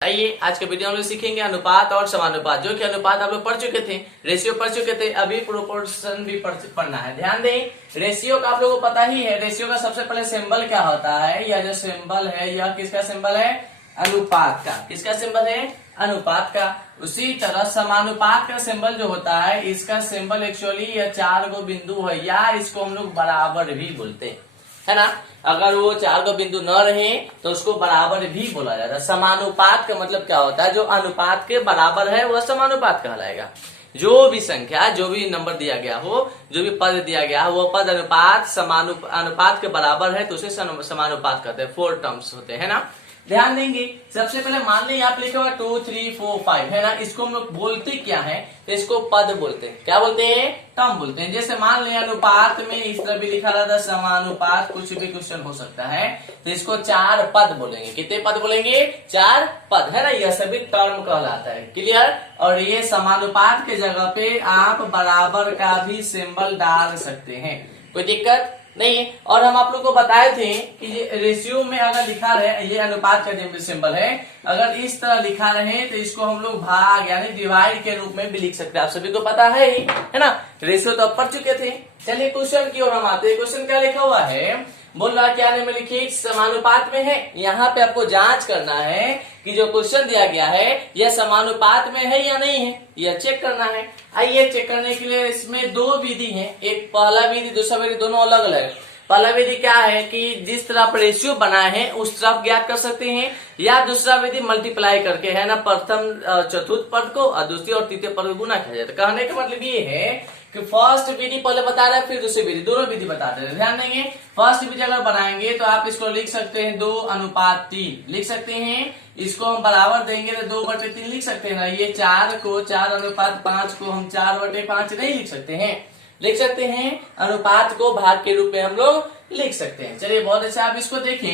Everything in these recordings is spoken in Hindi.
आइए आज के वीडियो में हम लोग सीखेंगे अनुपात और समानुपात। जो कि अनुपात आप लोग पढ़ चुके थे, रेशियो पढ़ चुके थे, अभी प्रोपोर्शन भी पढ़ना है। ध्यान दें, रेशियो का आप लोगों को पता ही है। रेशियो का सबसे पहले सिंबल क्या होता है? यह जो सिंबल है यह किसका सिंबल है? अनुपात का। किसका सिंबल है? अनुपात का। उसी तरह समानुपात का सिंबल जो होता है, इसका सिंबल एक्चुअली यह 4 गो बिंदु है, या इसको हम लोग बराबर भी बोलते हैं, है ना। अगर वो 4 गो बिंदु न रहे तो उसको बराबर भी बोला जाता है। समानुपात का मतलब क्या होता है? जो अनुपात के बराबर है वह समानुपात कहलाएगा। जो भी संख्या, जो भी नंबर दिया गया हो, जो भी पद दिया गया हो, वो पद अनुपात अनुपात के बराबर है तो उसे समानुपात कहते हैं। 4 टर्म्स होते हैं ना। ध्यान देंगे, सबसे पहले मान लें आप लिखे हुआ 2 3 4 5 है ना। इसको हम लोग बोलते क्या है? तो इसको पद बोलते हैं। क्या बोलते हैं? टर्म बोलते हैं। जैसे मान लें अनुपात में इस तरह भी लिखा रहता है समानुपात, कुछ भी क्वेश्चन हो सकता है, तो इसको 4 पद बोलेंगे। कितने पद बोलेंगे? 4 पद, है ना। यह सभी टर्म कहलाता है। क्लियर? और ये समानुपात के जगह पे आप बराबर का भी सिंबल डाल सकते हैं, कोई दिक्कत नहीं है। और हम आप लोग को बताए थे कि ये रेशियो में अगर लिखा रहे, ये अनुपात का सिंबल है, अगर इस तरह लिखा रहे तो इसको हम लोग भाग यानी डिवाइड के रूप में भी लिख सकते हैं। आप सभी को पता है ही, है ना। रेशियो तो अब पढ़ चुके थे। चलिए क्वेश्चन की ओर हम आते हैं। क्वेश्चन क्या लिखा हुआ है? बोल रहा क्या में लिखिए समानुपात में है। यहाँ पे आपको जांच करना है कि जो क्वेश्चन दिया गया है यह समानुपात में है या नहीं है, यह चेक करना है। आइए चेक करने के लिए इसमें 2 विधि है। एक पहला विधि, दूसरा विधि, दोनों अलग अलग है। पहला विधि क्या है कि जिस तरह आप रेशियो बनाए हैं उस तरह आप ज्ञात कर सकते हैं, या दूसरा विधि मल्टीप्लाई करके, है ना। प्रथम चतुर्थ पद को और दूसरी और तृतीय पद को गुना किया जाता है। कहने का मतलब ये है कि फर्स्ट विधि पहले बता रहे हैं, फिर दूसरी विधि, दोनों विधि बता रहे हैं। ध्यान देंगे, फर्स्ट विधि अगर बनाएंगे तो आप इसको लिख सकते हैं 2:3 लिख सकते हैं। इसको हम बराबर देंगे तो 2/3 लिख सकते हैं ना। ये 4 को 4:5 को हम 4/5 नहीं लिख सकते हैं, लिख सकते हैं। अनुपात को भाग के रूप में हम लोग लिख सकते हैं। चलिए बहुत अच्छा, आप इसको देखें,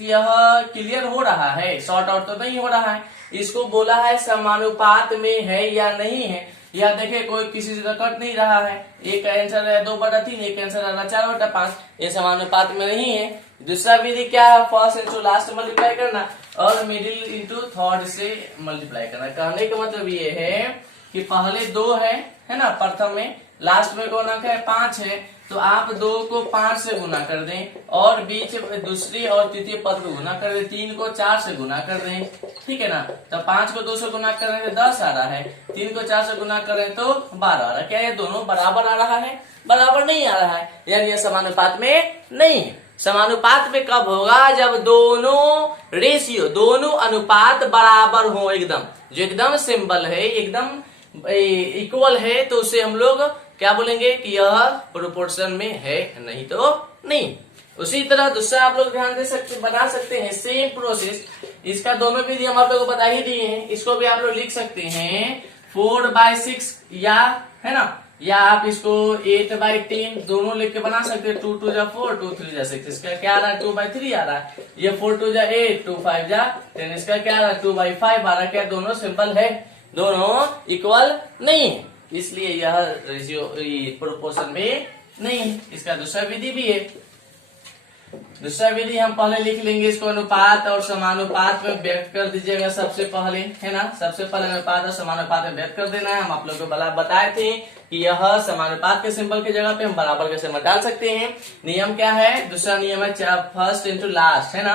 यह क्लियर हो रहा है, शॉर्ट आउट तो नहीं हो रहा है। इसको बोला है समानुपात में है या नहीं है। यह देखे कोई किसी से कट नहीं रहा है। एक आंसर है 2/3, एक आंसर है 4/5। ये समानुपात में नहीं है। दूसरा विधि क्या है? फर्स्ट इंटू लास्ट मल्टीप्लाई करना और मिडिल इंटू थर्ड से मल्टीप्लाई करना। कहने का मतलब ये है कि पहले 2 है ना, प्रथम में, लास्ट में कौन अंक है? 5 है, तो आप 2 को 5 से गुना कर दें और बीच दूसरी और तृतीय पद को गुना कर दें। 3 को 4 से गुना कर दें, ठीक है ना। तो 5 को 2 से गुना कर रहे हैं तो 10 आ रहा है, 3 को 4 से गुना कर रहे हैं तो 12 आ रहा है। क्या ये दोनों बराबर आ रहा है? बराबर नहीं आ रहा है, यानी ये समानुपात में नहीं है। समानुपात में कब होगा? जब दोनों रेशियो, दोनों अनुपात बराबर हो, एकदम, जो एकदम सिंबल है, एकदम इक्वल है, तो उसे हम लोग क्या बोलेंगे कि यह प्रोपोर्शन में है, नहीं तो नहीं। उसी तरह दूसरा आप लोग ध्यान दे सकते, बना सकते हैं सेम प्रोसेस। इसका दोनों विधि हम आप लोग को बता ही दिए हैं। इसको भी आप लोग लिख सकते हैं 4/6, या, है ना, या आप इसको 8/10 दोनों लिख के बना सकते हैं। 2 2 4, 2 3 6। इसका क्या आ रहा है? 2/3 आ रहा है। ये 4 2 8, 2 5 10। इसका क्या आ रहा है? 2/5 आ रहा है। क्या दोनों सिंपल है? दोनों इक्वल नहीं है, इसलिए यह रेशियो प्रोपोर्शन में नहीं है। इसका दूसरा विधि भी है। दूसरा विधि हम पहले लिख लेंगे, इसको अनुपात और समानुपात में व्यक्त कर दीजिएगा सबसे पहले, है ना। सबसे पहले अनुपात और समानुपात में व्यक्त कर देना है। हम आप लोगों को बताए थे कि यह समानुपात के सिंबल की जगह पे हम बराबर के सिंबल डाल सकते हैं। नियम क्या है? दूसरा नियम है फर्स्ट इंटू लास्ट, है ना।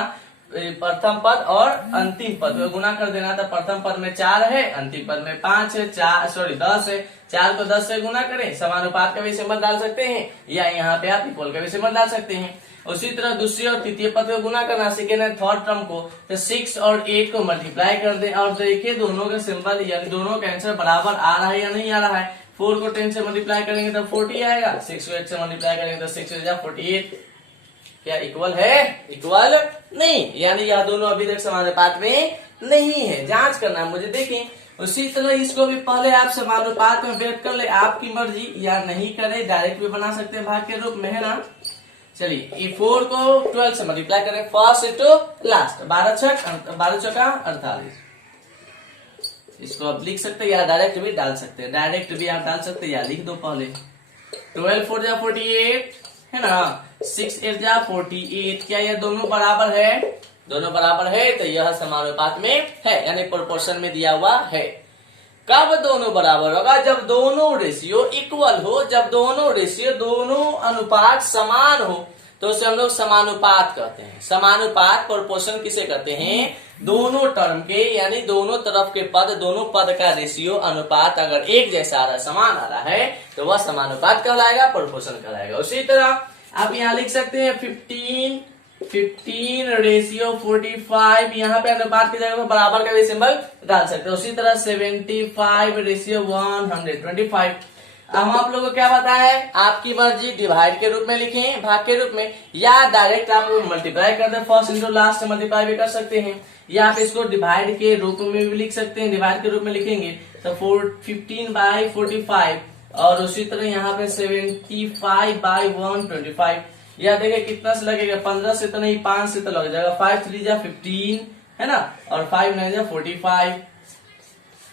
प्रथम पद और अंतिम पद में गुना कर देना था। प्रथम पद में 4 है, अंतिम पद में 5 है, 10 है। 4 को 10 से गुना करें, समानुपात का भी सिंबल डाल सकते हैं, या यहाँ पे आप इक्वल का भी सिंबल डाल सकते हैं। उसी तरह दूसरी और तृतीय पद को गुना करना सीखे ना, थर्ड टर्म को, तो 6 और 8 को मल्टीप्लाई कर दें और देखिए दोनों के सिंबल यानी दोनों का आंसर बराबर आ रहा है या नहीं आ रहा है। 4 को 10 से मल्टीप्लाई करेंगे तो 40 आएगा, 6 को 8 से मल्टीप्लाई करेंगे तो 6 हो 48। क्या इक्वल है? इक्वल नहीं, यानी यह दोनों अभी तक समानुपात में नहीं है। जांच करना है मुझे, देखें। उसी तरह इसको भी पहले आप समानुपात में व्यक्त कर ले, आपकी मर्जी, या नहीं करे डायरेक्ट भी बना सकते हैं भाग के रूप में, है ना। चलिए 4 को 12 से मल्टीप्लाई करें, फर्स्ट इंटू लास्ट, 12 चौका 48। इसको आप लिख सकते हैं या डायरेक्ट भी डाल सकते हैं। डायरेक्ट भी आप डाल सकते हैं या लिख दो पहले। 12 4 48, है ना। 6 8 48। क्या ये दोनों बराबर है? दोनों बराबर है तो यह समानुपात में है, यानी प्रोपोर्शन में दिया हुआ है। कब दोनों बराबर होगा? जब दोनों रेशियो इक्वल हो, जब दोनों रेशियो दोनों अनुपात समान हो तो उसे हम लोग समानुपात कहते हैं। समानुपात प्रोपोर्शन किसे कहते हैं? दोनों टर्म के, यानी दोनों तरफ के पद, दोनों पद का रेशियो अनुपात अगर एक जैसा आ रहा है, समान आ रहा है तो वह समानुपात कहलाएगा, प्रोपोर्शन कहलाएगा। उसी तरह आप यहाँ लिख सकते हैं 15 रेशियो 45, यहाँ पे अनुपात की जगह पर बराबर का भी सिंबल डाल सकते हैं। उसी तरह 75 रेशियो 125। हम आप लोगों को क्या बताया है? आपकी मर्जी, डिवाइड के रूप में लिखें, भाग के रूप में, या डायरेक्ट आप मल्टीप्लाई कर दे, फर्स्ट इंटू लास्ट मल्टीप्लाई भी कर सकते हैं, या आप इसको डिवाइड के रूप में भी लिख सकते हैं। डिवाइड के रूप में लिखेंगे तो 15/45, और उसी तरह यहाँ पे 75/125। या देखिए कितना से लगेगा, 15 से तो नहीं, 5 से तो लग जाएगा। 5 3 जा 15 है ना, और 5 9 जा 45,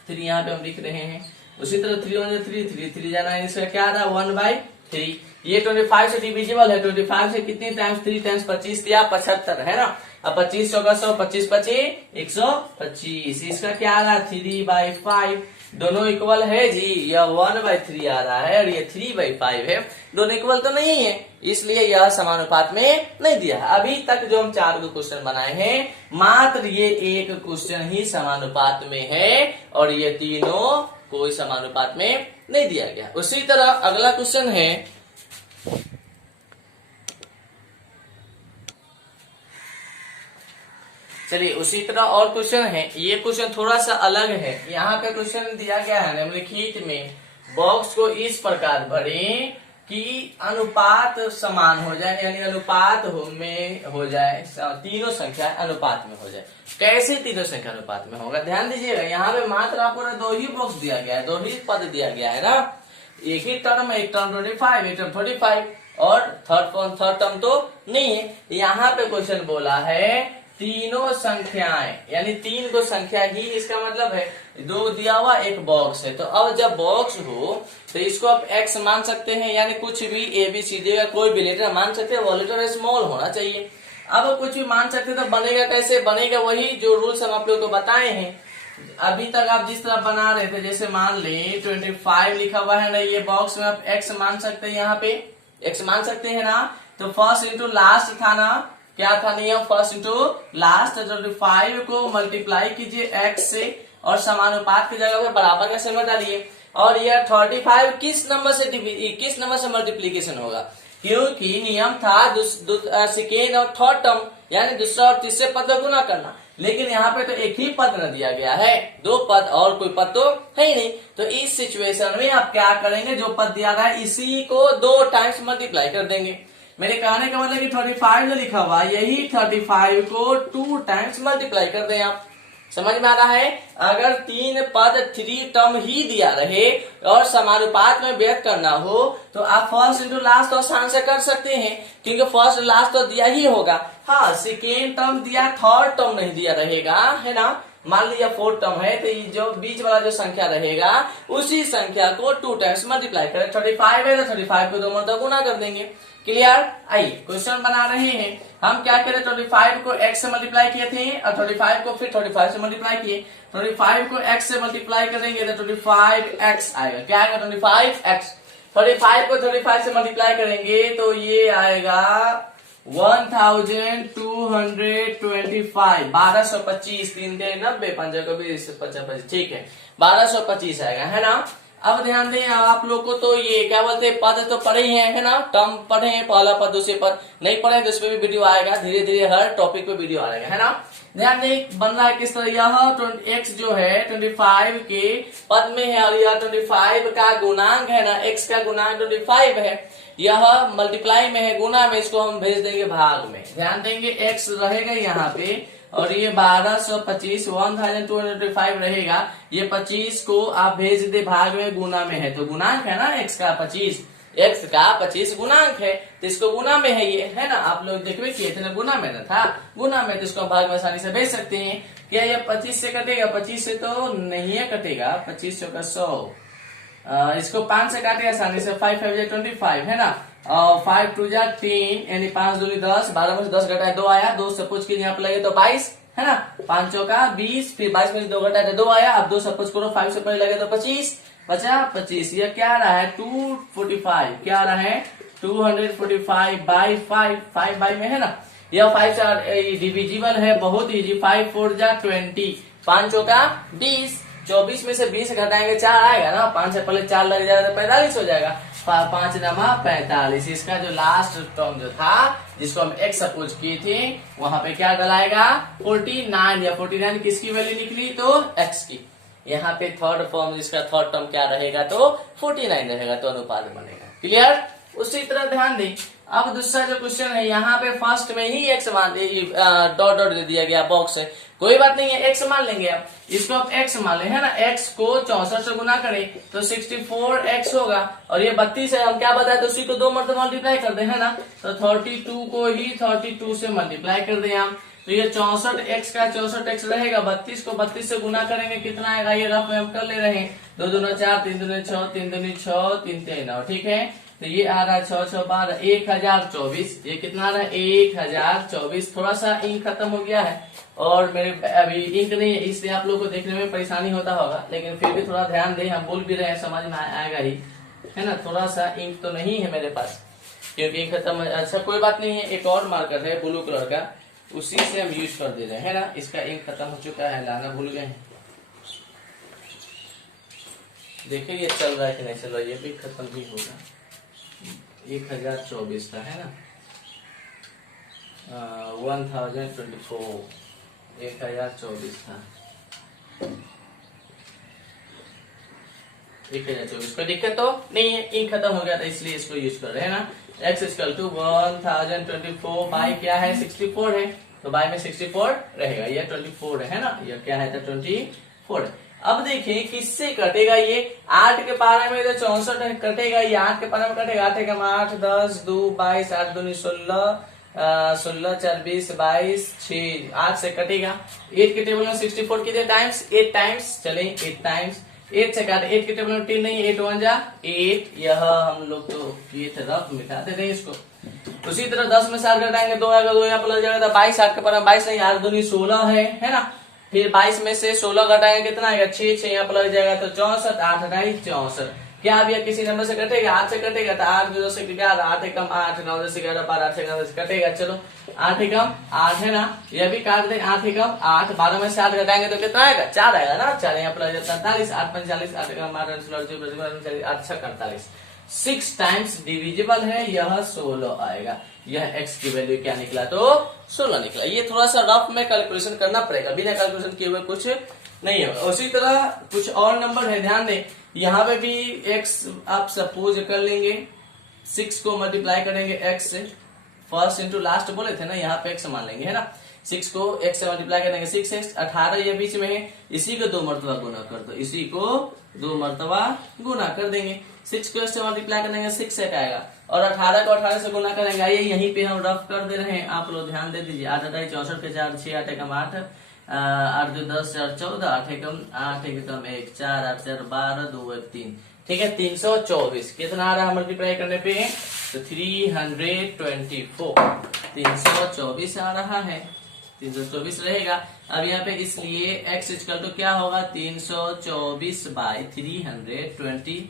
3 यहाँ पे हम लिख रहे हैं। उसी तरह 3 1 3 3 3 जाना, इसका क्या आ रहा है 1/3। ये 25 से डिविजिबल है, 25 से कितनी टाइम्स 3 टाइम्स 25 दिया 75 है ना। अब 25 चौका 100, 25 25 125, इसका क्या आ रहा है 3/5। दोनों इक्वल है जी, यह 1/3 आ रहा है और ये 3/5 है, दोनों इक्वल तो नहीं है, इसलिए यह समानुपात में नहीं दिया है। अभी तक जो हम 4 क्वेश्चन बनाए हैं, मात्र ये एक क्वेश्चन ही समानुपात में है और ये तीनों कोई समानुपात में नहीं दिया गया। उसी तरह अगला क्वेश्चन है, चलिए उसी तरह और क्वेश्चन है। ये क्वेश्चन थोड़ा सा अलग है। यहाँ पे क्वेश्चन दिया गया है निम्नलिखित में बॉक्स को इस प्रकार भरें कि अनुपात समान हो जाए, यानी अनुपात में हो जाए, तीनों संख्या अनुपात में हो जाए। कैसे तीनों संख्या अनुपात में होगा? ध्यान दीजिएगा, यहाँ पे मात्र आपको 2 ही बॉक्स दिया गया है, 2 ही पद दिया गया है ना। एक ही टर्म है, एक टर्म 25, एक टर्म 35, और थर्ड टर्म तो नहीं है। यहाँ पे क्वेश्चन बोला है तीनों संख्याएं, यानी 3 को संख्या ही, इसका मतलब है 2 दिया हुआ, एक बॉक्स है। तो अब जब बॉक्स हो तो इसको आप x मान सकते हैं, यानी कुछ भी ABCD का कोई भी लेटर मान सकते हैं, वो लेटर स्मॉल होना चाहिए। अब कुछ भी मान सकते हैं तो बनेगा कैसे? बनेगा वही जो रूल्स हम आप लोग को बताए हैं। अभी तक आप जिस तरह बना रहे थे, जैसे मान ले 25 लिखा हुआ है ना, ये बॉक्स में आप x मान सकते हैं, यहाँ पे x मान सकते हैं ना। तो फर्स्ट इंटू लास्ट था ना, क्या था नियम? First into last. 25 को मल्टीप्लाई कीजिए x से और समानुपात की जगह पे बराबर का सिंबल डालिए। और यह 35 किस नंबर से मल्टीप्लीकेशन होगा? क्योंकि नियम था सेकेंड और थर्ड टर्म, यानी दूसरा और तीसरे पद का गुना करना, लेकिन यहाँ पे तो एक ही पद न दिया गया है, 2 पद और कोई पद तो है ही नहीं। तो इस सिचुएशन में आप क्या करेंगे? जो पद दिया गया है इसी को 2 टाइम्स मल्टीप्लाई कर देंगे। मेरे कहने का मतलब कि 35 जो लिखा हुआ यही 35 को 2 टाइम्स मल्टीप्लाई कर दें। आप समझ में आ रहा है? अगर 3 पद 3 टर्म ही दिया रहे और समानुपात में व्यक्त करना हो तो आप फर्स्ट इंटू लास्ट तो आसान से कर सकते हैं, क्योंकि फर्स्ट लास्ट तो दिया ही होगा। हाँ, सेकेंड टर्म दिया, थर्ड टर्म नहीं दिया रहेगा, है ना। मान लीजिए 4 टर्म है तो जो बीच वाला जो संख्या रहेगा उसी संख्या को 2 टाइम्स मल्टीप्लाई करें। 35 है तो 35 को 2 मरतबा गुना कर देंगे। क्लियर? आइए क्वेश्चन बना रहे हैं हम। क्या करें? 25 को x से मल्टीप्लाई किए थे और 35 को फिर 35 से मल्टीप्लाई किए। 25 को x से मल्टीप्लाई करेंगे तो 25x आएगा। क्या आएगा? 25x। 35 को 35 से मल्टीप्लाई करेंगे तो ये आएगा 1225। 1225 3 के 90 5 को 20 55, ठीक है 1225 आएगा, है ना। अब ध्यान दें आप लोग को, तो ये क्या बोलते हैं, पद तो पढ़े ही है ना, टर्म पढ़े हैं, पहला पद दूसरे पद नहीं पढ़े तो इस पे भी वीडियो आएगा, धीरे धीरे हर टॉपिक पे वीडियो आएगा, है ना। ध्यान दें बन रहा है किस तरह, यह x जो है 25 के पद में है और यह 25 का गुणांक है ना, x का गुणांक 25 है, यह मल्टीप्लाई में है, गुना में, इसको हम भेज देंगे भाग में। ध्यान देंगे x रहेगा यहाँ पे और ये 1225 1225 रहेगा, ये 25 को आप भेज दे भाग में, गुना में है तो गुणांक है ना x का 25, x का 25 गुणांक है तो इसको गुना में है, ये है ना। आप लोग देखिए किए थे ना, गुना में ना था, गुना में, तो इसको भाग में आसानी से भेज सकते हैं। क्या ये 25 से कटेगा? 25 से तो नहीं है कटेगा, 25 का 100, इसको 5 से काटे आसानी से, 5 5 25 है ना, और 5 2 जा 3 यानी 5 दूनी 10, 12 में से 10 घटाए 2 आया, 2 सपोज कीजिए यहाँ पे लगे तो 22 है ना, 5 चौका 20, फिर 22 में से 2 घटाए तो 2 आया, अब 2 सपोज करो 5 से पहले लगे तो 25 बचा 25। यह क्या रहा है 245, क्या रहा है 245 बाई 5, 5 बाई में है ना, यह 5 से डिविजिबल है, बहुत इजी। 5 4 जा 20, 5 चौका 20, 24 में से 20 घटाएंगे 4 आएगा ना, 5 से पहले 4 लग जाएगा तो 45 हो जाएगा, 5 नमा 45। इसका जो लास्ट टर्म जो था जिसको हम x सपोज किए थे वहां पे क्या डलाएगा 49, या 49 किसकी वैल्यू निकली तो x की। यहाँ पे थर्ड फॉर्म इसका थर्ड टर्म क्या रहेगा तो 49 रहेगा, तो अनुपात बनेगा। क्लियर। उसी तरह ध्यान दें, अब दूसरा जो क्वेश्चन है यहाँ पे फर्स्ट में ही x मान डॉट डॉट दे दिया गया बॉक्स है, कोई बात नहीं है, x मान लेंगे। आप इसको आप x मान ले है ना, x को 64 से गुना करें तो 64x होगा, और ये 32 है, हम क्या बताए तो उसी को 2 मरतबा मल्टीप्लाई कर दे है ना, तो 32 को ही 32 से मल्टीप्लाई कर दे हम, तो ये 64x का 64x रहेगा, 32 को 32 से गुना करेंगे कितना आएगा, ये रफ में हम कर ले रहे हैं, 2 दूना 4, 3 दूना 6, 3 दूनी 6, 3 3 9, ठीक है। तो ये आ रहा है 6 6 12, 1024, ये कितना आ रहा है 1024। थोड़ा सा इंक खत्म हो गया है और मेरे अभी इंक नहीं है, इसलिए आप लोग को देखने में परेशानी होता होगा, लेकिन फिर भी थोड़ा ध्यान दें, हम बोल भी रहे हैं समझ में आएगा ही है ना। थोड़ा सा इंक तो नहीं है मेरे पास क्योंकि इंक खत्म है। अच्छा कोई बात नहीं है, एक और मार्कर है ब्लू कलर का, उसी से हम यूज कर दे रहे हैं ना। इसका इंक खत्म हो चुका है, लाना भूल गए हैं। देखिए ये चल रहा है कि नहीं चल रहा है, ये भी खत्म भी होगा। 1024 था है ना, 1024, 1024 था, 1024। कोई दिक्कत तो नहीं है, इंक खत्म हो गया था इसलिए इसको यूज कर रहे हैं ना। x इक्वल टू 1024 बाई क्या है 64 है, तो बाई में 64 रहेगा, ये 24 है ना, ये क्या है 24। अब देखिए किससे कटेगा, ये 8 के पारे में तो 64 है, कटेगा ये 8 के पारे में कटेगा, 8 एकम 8, 10 2 22, 8 दूनी 16, 16 4 20 22, 6 8 से कटेगा। 8 के टेबल में 64 कितने टाइम्स 8 टाइम्स, चले 8 टाइम्स 8 से काटे, 8 के टेबल में 10 नहीं, 8 1 जा 8, यह हम लोग तो किए थे रफ, मिटाते थे इसको। उसी तरह 10 में 7 घटाएंगे 2 आएगा, 2 यहाँ पर लग जाएगा 22, 8 के पारे में 22 नहीं, 8 दूनी 16 है ना। फिर 22 में से 16 घटाएंगे कितना आएगा 6, 6 यहाँ पर लग जाएगा तो 64, 8 हटाई 64। क्या अब यह किसी नंबर से कटेगा 8 से कटेगा, तो 8 0 से 11, 8 एकम 8, 9 10 11 12, 8 से 9 से कटेगा, चलो 8 एकम 8 है ना, यह भी काट दे 8 एकम 8, 12 में से 8 घटाएंगे तो कितना आएगा 4 आएगा ना, 4 यहाँ पर लग जाता है 45, 8 45, 8 एकम 8 8 48, 6 टाइम्स डिविजिबल है, यह 16 आएगा। यह x की वैल्यू क्या निकला तो 16 निकला। ये थोड़ा सा रफ में कैलकुलेशन करना पड़ेगा, बिना कैलकुलेशन किए हुए कुछ नहीं है। उसी तरह कुछ और नंबर है, ध्यान दें, यहाँ पे भी x आप सपोज कर लेंगे, 6 को मल्टीप्लाई करेंगे x से, फर्स्ट इंटू लास्ट बोले थे ना, यहाँ पे x मान लेंगे है ना, 6 को x से मल्टीप्लाई करेंगे 6x, 18 ये बीच में है, इसी को 2 मरतबा गुना कर दो, इसी को 2 मरतबा गुना कर देंगे, 6 को x से मल्टीप्लाई करेंगे 6 एक आएगा, और 18 को 18 से गुना करेंगे। ये यहीं पे हम रफ कर दे रहे हैं, आप लोग ध्यान दे दीजिए। 8 8 64 के 4 6, 8 एकम 8, 8 2 10 4 14, 8 एकम 1 4 8 4 12 2 1 3, ठीक है 324। कितना आ रहा है मल्टीप्लाई करने पे तो 324, 324 आ रहा है, 324 रहेगा। अब यहाँ पे इसलिए x इक्वल टू क्या होगा 324 बाई 324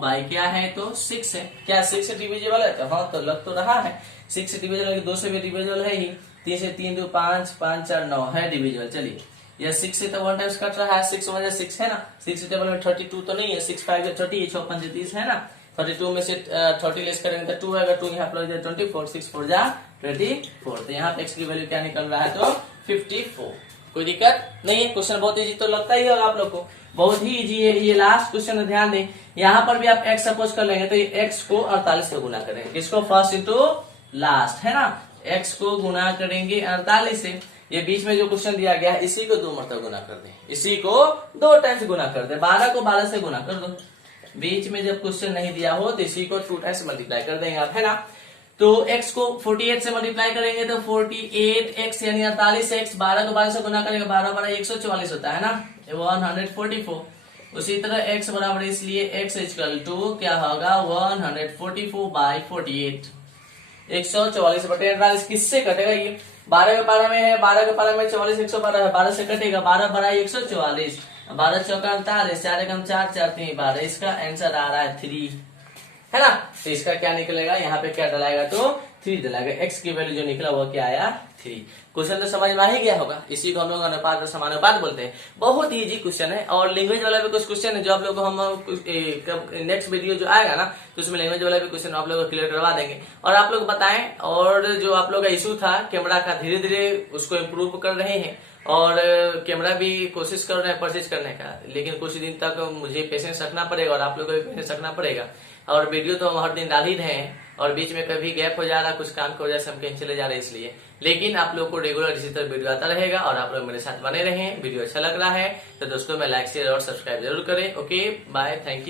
बाई क्या है तो 6 है। क्या 6 से डिविजिबल है, तो हाँ तो लग तो रहा है 6 से डिविजिबल है, 2 से भी डिविजिबल है ही, 3 से 3 2 5 5 4 9 है डिविजिबल। चलिए यह 6 से तो 1 टाइम्स कट रहा है, 6 1 6 है ना, 6 टेबल में 32 तो नहीं है, 6 5 30, 6 5 30 है ना, 32 में से 30 लेस करेंगे तो 2 आएगा, 2 यहाँ पर 24, 6 4 जा 24, तो यहाँ पे x की वैल्यू क्या निकल रहा है तो 54। कोई दिक्कत नहीं है, क्वेश्चन बहुत इजी तो लगता ही होगा आप लोग को, बहुत ही इजी है। ये लास्ट क्वेश्चन ध्यान दें, यहाँ पर भी आप x सपोज कर लेंगे तो ये x को 48 से गुना करेंगे, किसको फर्स्ट इंटू लास्ट है ना, x को गुना करेंगे 48 से। ये बीच में जो क्वेश्चन दिया गया है इसी को 2 मरतबा गुना कर दे, इसी को 2 टाइम्स गुना कर दे, 12 को 12 से गुना कर दो। बीच में जब क्वेश्चन नहीं दिया हो तो इसी को 2 टाइम्स मल्टीप्लाई कर देंगे आप, है ना। तो x को 48 से मल्टीप्लाई करेंगे तो 48x यानी 48x, 12 को 12 से गुना करेंगे 12 12 144 होता है ना, 144। उसी तरह x बराबर इसलिए x इक्वल टू क्या होगा 144/48 144/48 किससे कटेगा ये 12 के पारा में है 12 के पारा में 44 112 है 12 से कटेगा 12 बड़ा 144 12 चौका 48 4 एकम 4 4 3 12 इसका आंसर आ रहा है 3 है ना। तो इसका क्या निकलेगा यहाँ पे क्या डलाएगा तो 3 डलाएगा x की वैल्यू जो निकला वो क्या आया 3। क्वेश्चन तो समझ में आ ही गया होगा। इसी को हम लोग अनुपात और समानुपात बोलते हैं। बहुत इजी क्वेश्चन है और लैंग्वेज वाला भी कुछ क्वेश्चन है जो आप लोग को हम नेक्स्ट वीडियो जो आएगा ना तो उसमें लैंग्वेज वाला भी क्वेश्चन आप लोग को क्लियर करवा देंगे। और आप लोग बताएं और जो आप लोग का इशू था कैमरा का धीरे धीरे उसको इम्प्रूव कर रहे हैं और कैमरा भी कोशिश कर रहे हैं परचेज करने का, लेकिन कुछ दिन तक मुझे पेशेंस रखना पड़ेगा और आप लोगों को भी पेशेंस रखना पड़ेगा। और वीडियो तो हम हर दिन डाल ही रहे हैं और बीच में कभी गैप हो जा रहा कुछ काम की वजह से हम कहीं चले जा रहे हैं इसलिए, लेकिन आप लोग को रेगुलर इसी तरह वीडियो आता रहेगा और आप लोग मेरे साथ बने रहें। वीडियो अच्छा लग रहा है तो दोस्तों में लाइक शेयर और सब्सक्राइब जरूर करें। Okay bye, thank you.